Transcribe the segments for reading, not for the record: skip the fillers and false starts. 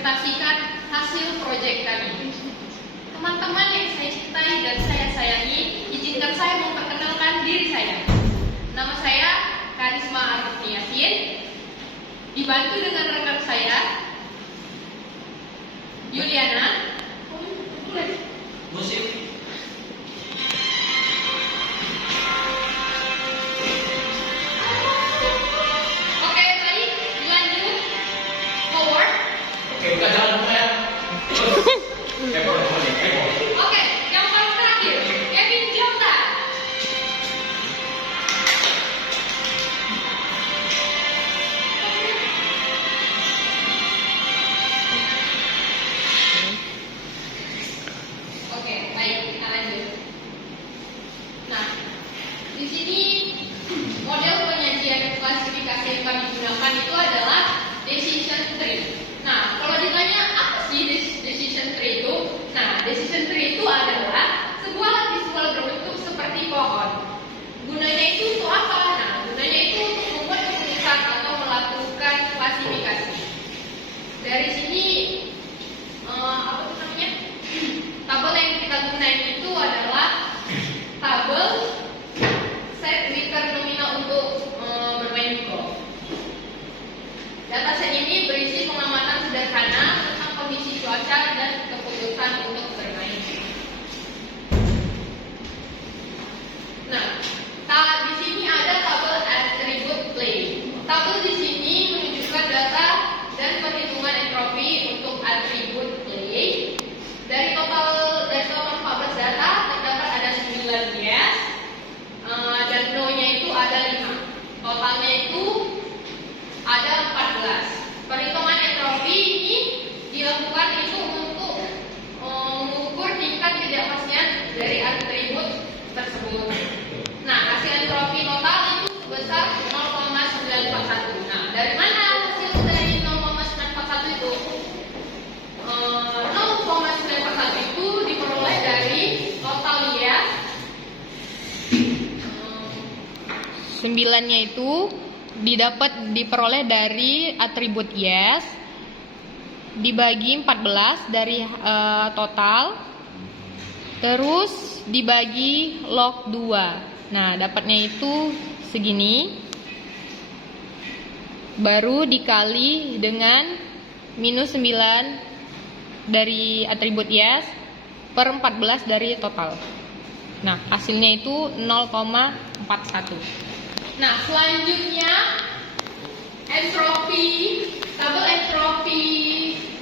presentasikan hasil proyek kami. Teman-teman yang saya cintai dan saya sayangi, izinkan saya memperkenalkan diri saya. Nama saya Karisma Arifni Yasin, dibantu dengan rekan saya Yuliana. Musik. Oke, baik, lanjut. Howard. Oke, buka jalan dulu ya. Oke, yang paling terakhir, Kevin Jota. Oke, baik, kita lanjut. Nah, di sini model penyajian klasifikasi yang kami gunakan itu adalah decision tree. Nah, kalau ditanya apa sih decision tree itu? Nah, decision tree itu adalah sebuah visual berbentuk seperti pohon. Gunanya itu untuk apa? Nah, gunanya itu untuk membuat keputusan atau melakukan klasifikasi. Dari sini apa tuh namanya? Tabel yang kita gunakan itu adalah tabel set liter nominal untuk bermain golf. Dataset ini berisi pengamatan sederhana tentang kondisi cuaca dan keputusan untuk bermain. Nah, di sini ada tabel attribute play. Tabel di sini menunjukkan data dan perhitungan entropi untuk atribut play. Dari total 14 data terdapat ada 9 yes dan no-nya itu ada 5. Totalnya itu ada 14. Perhitungan entropi ini dilakukan itu untuk mengukur tingkat ketidakpastian dari atribut tersebut. Nah, hasil entropi total itu sebesar 0,941. Nah, dari mana hasil dari 0,941 itu? 0,941 itu diperoleh dari total yes. 9-nya itu diperoleh dari atribut yes dibagi 14 dari total, terus dibagi log 2. Nah, dapatnya itu segini, baru dikali dengan minus 9 dari atribut yes per 14 dari total. Nah, hasilnya itu 0,41. Nah, selanjutnya entropi, tabel entropi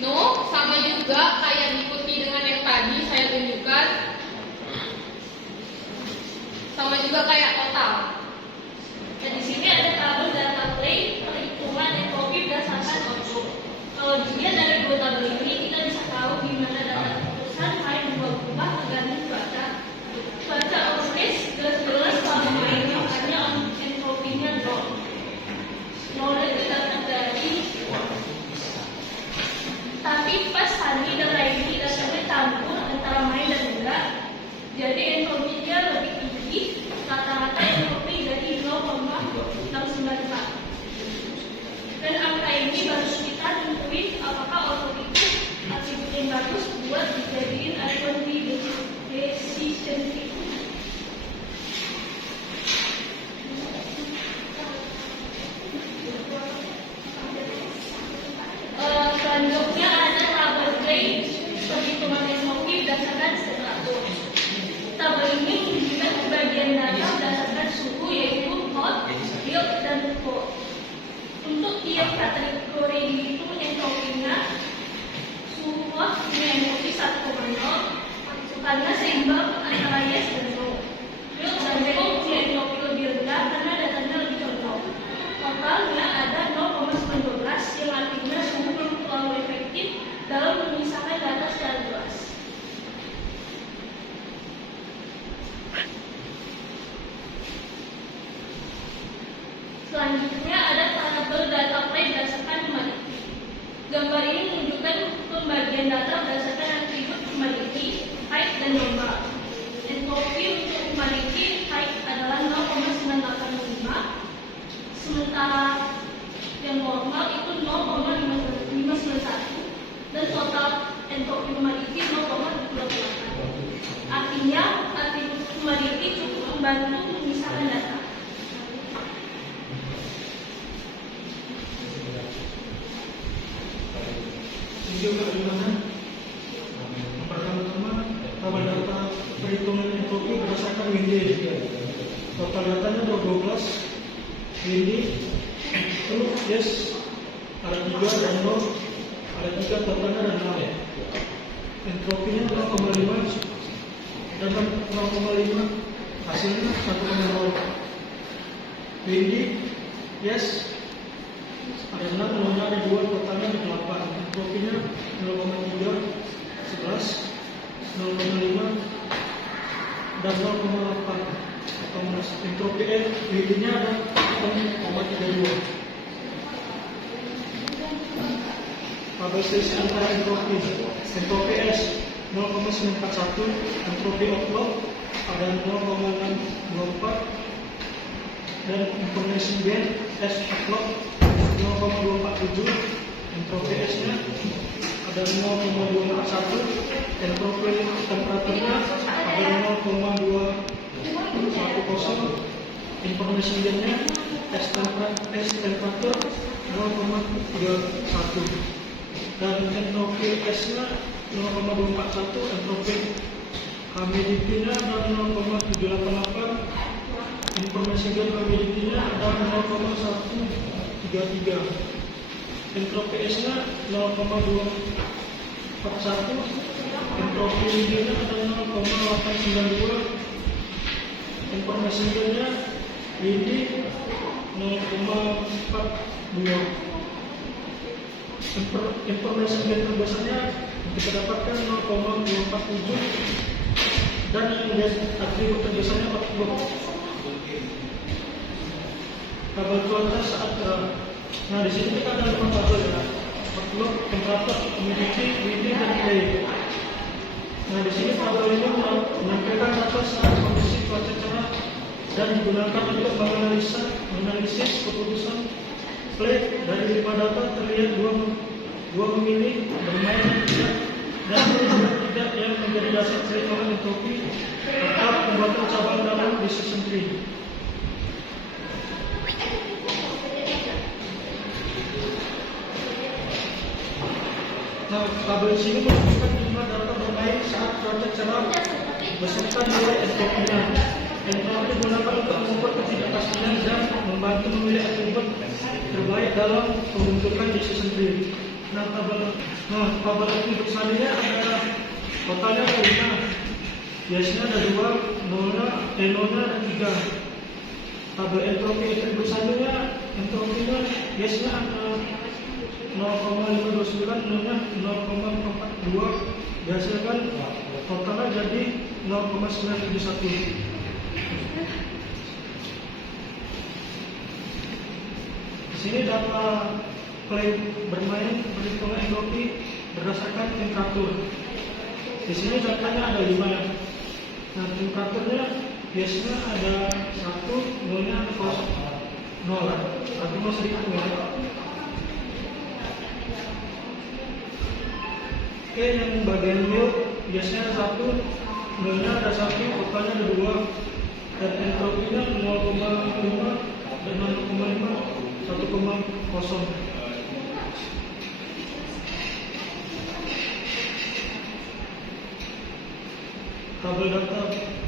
no sama juga kayak diikuti dengan yang tadi saya tunjukkan, sama juga kayak total. Dan di sini ada tabel data play perhitungan entropi berdasarkan output. Kalau dilihat dari dua tabel ini, kita bisa tahu di mana data keputusan main berubah tergantung cuaca. Cuaca otomatis jelas kalau main makanya entropinya drop. Nolnya itu datang dari, tapi pas tadi data ini datangnya campur antara main dan enggak, jadi entropinya lebih tinggi. Rata-rata entropi jadi 0,694. Dan angka ini baru kita tentuin apakah output itu atribut yang bagus buat dijadiin acuan di decision tree. Selanjutnya ada tabel play perhitungan entropi berdasarkan temperatur. Tabel ini menunjukkan bagian data berdasarkan suhu, yaitu hot, mild, dan cold. Untuk tiap kategori itu entropinya, suhu hot punya entropi 1,0 karena seimbang antara yes dan no. Mild dan cold punya entropi lebih rendah karena datanya lebih condong. Totalnya ada 0,912 yang artinya suhu belum terlalu efektif dalam memisahkan data secara luas. Selanjutnya ada tabel data play berdasarkan humanity. Gambar ini menunjukkan pembagian data berdasarkan atribut humanity, height, dan normal. Entropi untuk humanity, height, dan total entropi humanity 0,28. Artinya, atribut humanity cukup membantu memisahkan data. Video bagaimana? Pertama-tama, tabel data perhitungan entropi berdasarkan Windy. Total datanya 12, Windy, itu yes, ada 3 dan 0, ada 3 totalnya dan 6. Entropinya 0,5 dan 0,5, hasilnya 1,0. Windy, yes, ada 6, nolnya ada 2, totalnya ada 8. Entropinya 0,3, 11, 0,5 dan 0,8. Entropi Windy-nya ada 0,32. Tabel selisih antara entropi S 0,941, entropi outload ada 0,624, dan information gain S outload 0,247, entropi S-nya ada 0,241, entropi temperaturnya ada 0,210, information gain-nya S temperatur 0,31, dan entropi S-nya 0,241, entropi humidity-nya ada 0,788, information gain humidity-nya ada 0,133, entropi S-nya 0,241, entropi windy-nya ada 0,892, information gain-nya windy 0,42. Information gain terbesarnya kita dapatkan 0,247, dan yang atribut terbesarnya 40. Tabel cuaca saat terang. Nah, di sini kita ada 5 tabel ya. 40, temperatur, humidity, windy, dan clay. Nah, di sini tabel ini menampilkan data saat kondisi cuaca cerah dan digunakan untuk menganalisis keputusan clay. Dari 5 data terlihat dua memilih bermain dan tidak yang menjadi dasar perhitungan entropi tetap pembuatan cabang dalam decision tree. Nah, tabel sini menunjukkan jumlah data bermain saat cuaca cerah beserta nilai entropinya. Entropi digunakan untuk mengukur ketidakpastian dan membantu memilih atribut terbaik dalam pembentukan decision tree. Nah, tabel atribut selanjutnya ada totalnya ada 5, yes-nya ada 2, nolnya ada 3. Tabel entropi atribut selanjutnya, entropinya yes-nya ada 0,529, nolnya 0,42, dihasilkan totalnya jadi 0,971. Di sini data clay bermain perhitungan entropi berdasarkan temperatur. Di sini datanya ada 5 ya. Nah, temperaturnya biasanya ada 1, nolnya ada 0 lah. Tapi mau sedikit ya. Oke, yang bagian milk biasanya 1, nolnya ada 1, totalnya ada 2, dan entropinya 0,5 dan 0,5, 1,0. Tabel data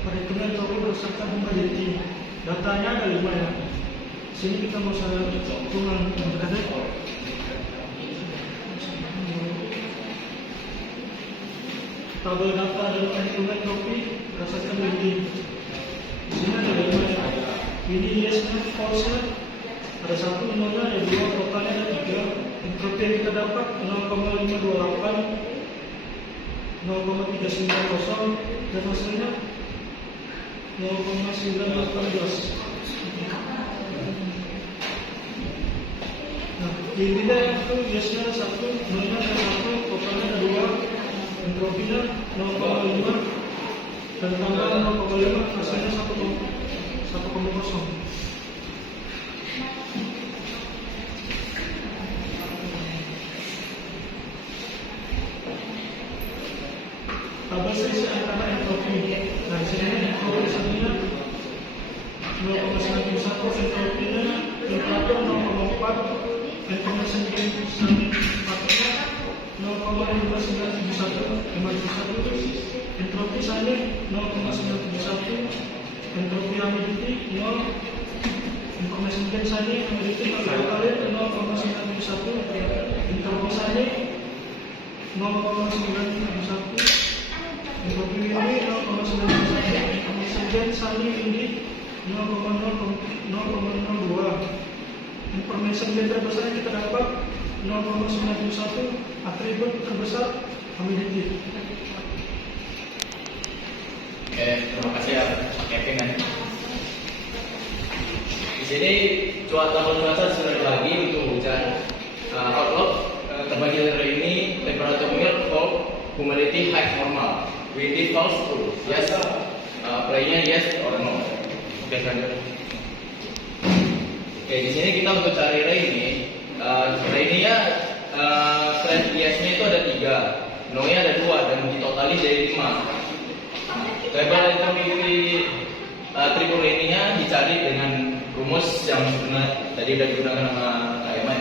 perhitungan entropi berdasarkan humidity. Datanya ada 5 ya. Sini kita mau hitungan internet. Tabel data dan perhitungan entropi berdasarkan windy. Di sini ada 5 ya. Windy yes-nya false ada 1, nolnya ada 2, totalnya ada 3. Entropi yang kita dapat 0,528, 0,390, dan hasilnya 0,918. Nah, ini yang itu yes-nya ada 1, nolnya ada 1, totalnya ada 2, entropinya 0,5, dan tambahan 0,5, hasilnya 1,0. tabel selisih antara entropi. Nah, di sini entropi satunya 0,91, entropinya temperatur 0,4, information gain satunya 0,15971, entropi saling 0,971, entropi humidity 0, information gain saling humidity kalian 0,971, entropi saling 0,971, entropi windy 0,971, information gain saling windy 0,002, information gain terbesar yang kita dapat 0,91, atribut terbesar humidity. Oke, terima kasih ya Kevin. Di sini tabel cuaca sudah dibagi untuk hujan. Outlook terbagi dari ini temperatur mild, cold, humidity high, normal, windy, false, true. Yes, playnya yes or no. Oke, lanjut. Oke, di sini kita untuk cari rainy. Rainy-nya trend yes-nya itu ada 3, no-nya ada 2, dan ditotali jadi 5. Tabel entropi triple rainy-nya dicari dengan rumus yang sebenarnya tadi sudah digunakan sama KMI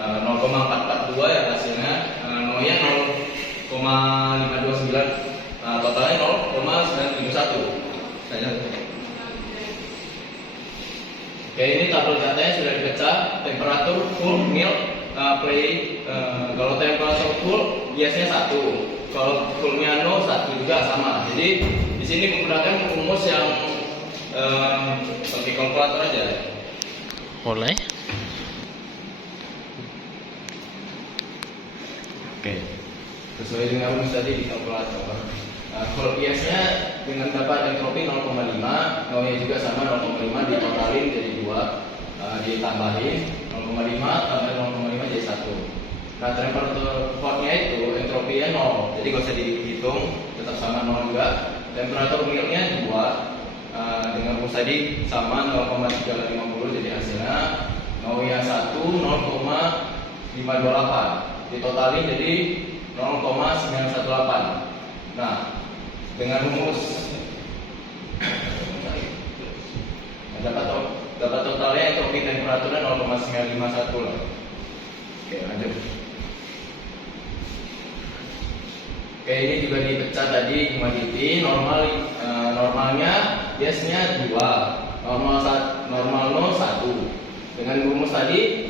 0,442 ya hasilnya, no-nya 0,529, totalnya 0,971. Oke, ini tabel datanya sudah dipecah. Temperatur full, mild, play. Kalau temperatur full biasanya 1. Kalau fullnya no 1 juga sama. Jadi di sini menggunakan rumus yang pakai kalkulator aja. Boleh. Oke, sesuai dengan rumus tadi di kalkulator. Kalau biasanya dengan dapat entropi 0,5, no-nya juga sama 0,5 ditotalin jadi 2, ditambahin 0,5 tambah 0,5 jadi 1. Nah, temperatur hotnya itu entropinya 0, jadi nggak usah dihitung, tetap sama 0 juga. Temperatur mildnya 2, dengan rumus tadi sama 0,350, jadi hasilnya no-nya 1 0,528, ditotalin jadi 0,918. Nah, dengan rumus dapat totalnya entropi temperaturnya 0,951 lah. Oke, lanjut. Oke, ini juga dipecah tadi humidity. Normalnya biasanya 2, normal no 1. Dengan rumus tadi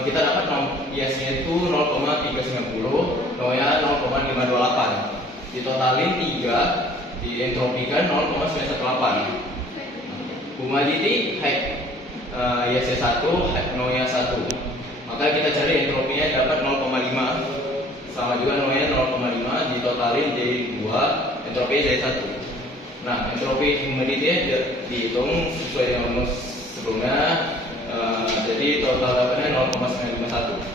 kita dapat biasanya itu 0,390, no-nya 0,528. Ditotalin 3, dientropikan 0,918. Humidity high, yes 1, no-nya 1. Maka kita cari entropinya dapat 0,5, sama juga no-nya 0,5, ditotalin jadi 2, entropinya jadi 1. Nah, entropi humidity dihitung sesuai dengan rumus sebelumnya, jadi total dapatnya 0,951.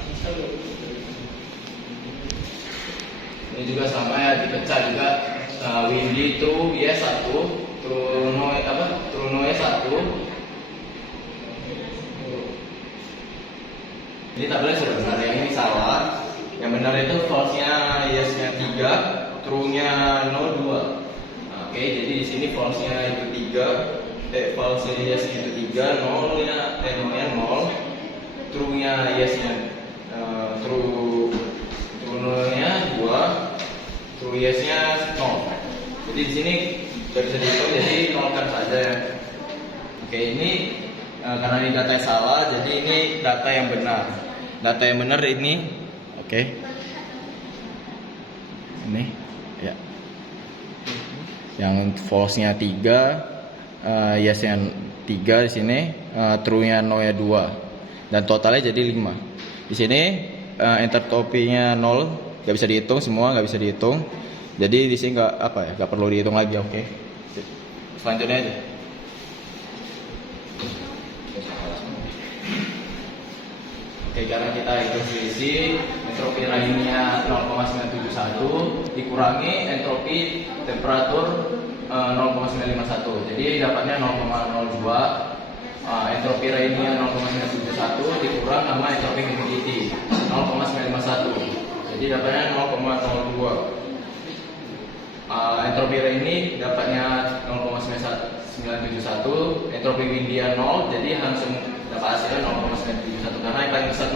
Ini juga sama ya, dipecah juga. Windy true yes 1, true no nya 1. Ini tabelnya sudah benar, yang ini salah. Yang benar itu false-nya yes-nya 3, true-nya no 2. Oke, jadi di sini false-nya itu 3, false-nya yes-nya itu 3, no-nya 0, true-nya yes-nya true-nya 2, true yes-nya 0. Jadi di sini sudah bisa dihitung, jadi nolkan saja ya. Oke, ini karena ini data yang salah, jadi ini data yang benar. Data yang benar ini, oke. Ini, ya. Yang false-nya 3, yes-nya 3 di sini, true-nya no-nya 2, dan totalnya jadi 5. Di sini entropinya 0, nggak bisa dihitung semua, nggak bisa dihitung. Jadi di sini nggak perlu dihitung lagi, oke. Selanjutnya aja. Oke, karena kita hitung selisih, entropi lainnya 0,971 dikurangi entropi temperatur 0,951. Jadi dapatnya 0,02. Entropi lainnya 0,971 dikurang sama entropi humidity 0,951. Jadi dapatnya 0,02. entropi rainy dapatnya 0,971, entropi windy 0, jadi langsung dapat hasilnya 0,971 karena yang paling besar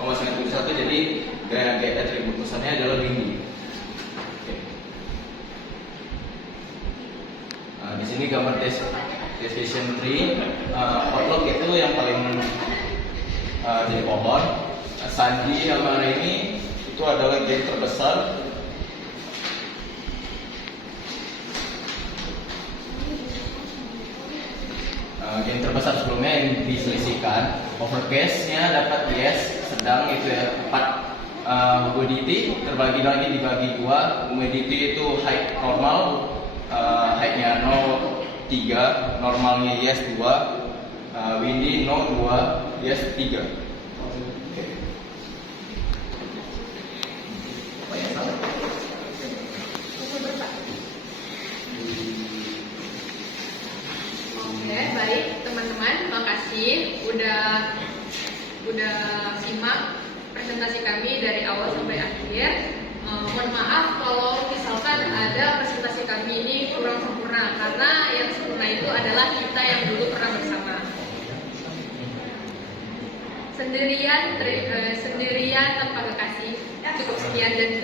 0,971, jadi gaya atribut besarnya adalah windy. Oke. Nah, di sini gambar test vision tree. Outlook itu yang paling jadi pohon. Sandy sama rainy itu adalah gain terbesar. Gain terbesar sebelumnya yang diselisihkan. Overcast-nya dapat yes, sedang itu ya 4. Humidity terbagi lagi dibagi 2. Humidity itu height normal, height-nya 0,3, normalnya yes 2, windy 0,2, yes 3. Apa yang salah? Oke, baik teman-teman, makasih udah simak presentasi kami dari awal sampai akhir. Mohon maaf kalau misalkan ada presentasi kami ini kurang sempurna, karena yang sempurna itu adalah kita yang dulu pernah bersama. Sendirian tanpa kekasih. Cukup sekian dan